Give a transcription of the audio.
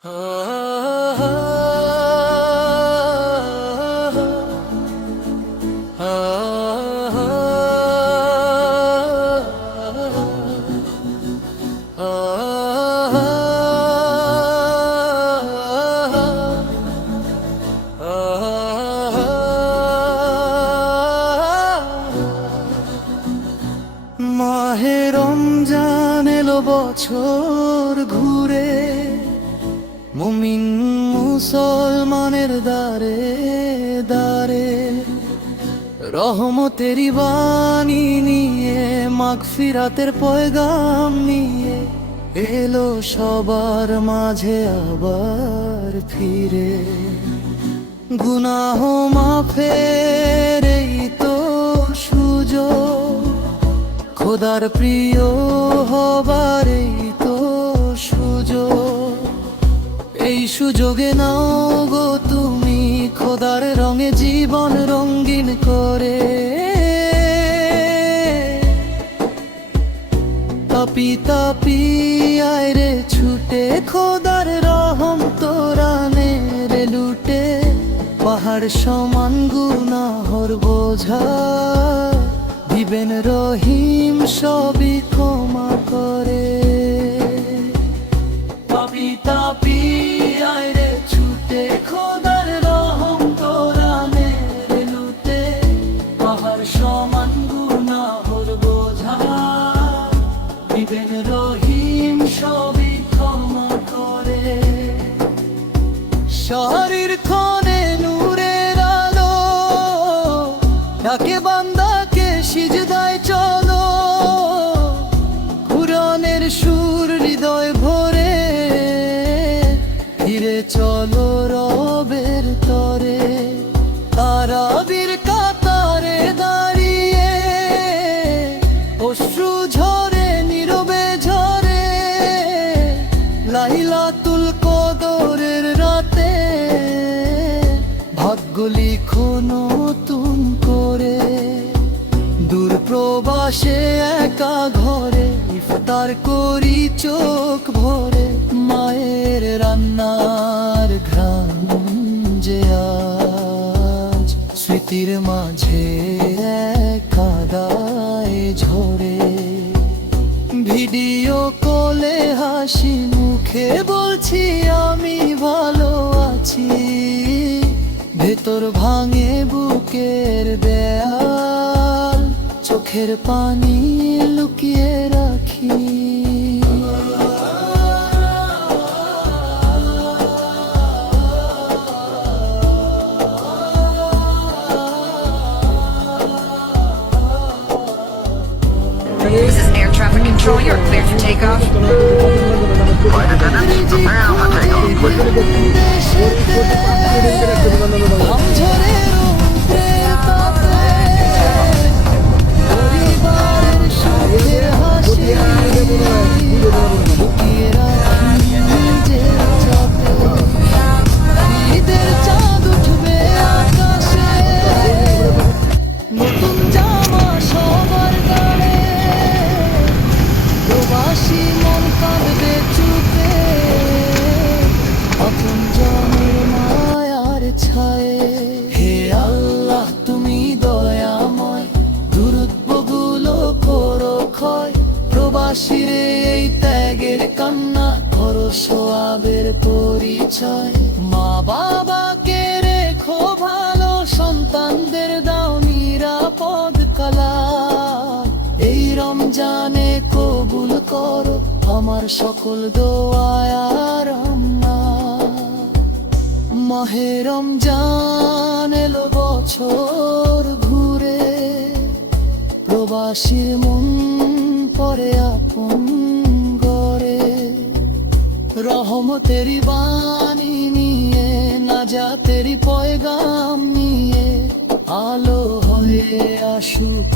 মাহে রমজান এলো বছর ঘুরে, মুমিন মুসলমানের দারে দারে রহমতেরি বাণী নিয়ে, মাগফিরাতের পয়গাম নিয়ে এলো সবার মাঝে আবার ফিরে। গুনাহ মাফের এই তো সুযোগ, খোদার প্রিয় হবার এই তো সুযোগ। এই সুযোগে নাও গো তুমি, খোদার রঙে জীবন রঙিন করে। তাপি তাপি আয় রে ছুটে, খোদার রহম তোরানে রে লুটে। পাহাড় সমান গুনাহর বোঝা দিবেন রহিম, সবই ক্ষমা করে। তাপি তাপি আয় রে ছুটে, খোদার রহম তোরানে রে লুটে। পাহাড় সমান গুনাহর বোঝা দিবেন রহিম, সবই ক্ষমা করে। শরীর ক্ষণে নূরের আলো ডাকে বান্দাকে সিজদায় চলো। কুরআনের সুর হৃদয় ভরে, ফিরে চলো রবের তরে। তারাবির কাতারে দাঁড়িয়ে অশ্রু ঝরে নীরবে ঝরে। লাইলাতুল কদরের রাতে ভাগ্য লিখো নতুন করে। দূর প্রবাসে একা ঘরে ইফতার করি চোখ ভরে। মায়ের রান্নার ঘ্রাণ যে আজ স্মৃতির মাঝে কাদায় ঝরে। ভিডিও কলে হাসি মুখে বলছি আমি ভালো আছি, ভেতর ভাঙে বুকের দেয়াল, চোখের পানি লুকিয়ে রাখি। This is air traffic control. You're cleared for takeoff. Flight attendants, prepare for takeoff, নতুন জামা সবার গায়ে, প্রবাসী মন কাঁদবে চুপে। আপন জনের মায়ার ছায়ে, হে আল্লাহ তুমি দয়াময়, দুরূহগুলো করো ক্ষয়। প্রবাসীর এই ত্যাগের কান্না করো সওয়াবের পরিচয়। মা বাবাকে রেখো ভালো, সন্তানদের দাও নিরাপদ কালা। এই রমজানে কবুল করো আমার সকল দোয়া আর রান্না। মাহে রমজান এলো বছর ঘুরে, প্রবাসীর মন পরে আপন গড়ে। রহমতেরি বাণী নিয়ে, নাজাতেরি পয়গাম নিয়ে, আলো হয়ে আসুক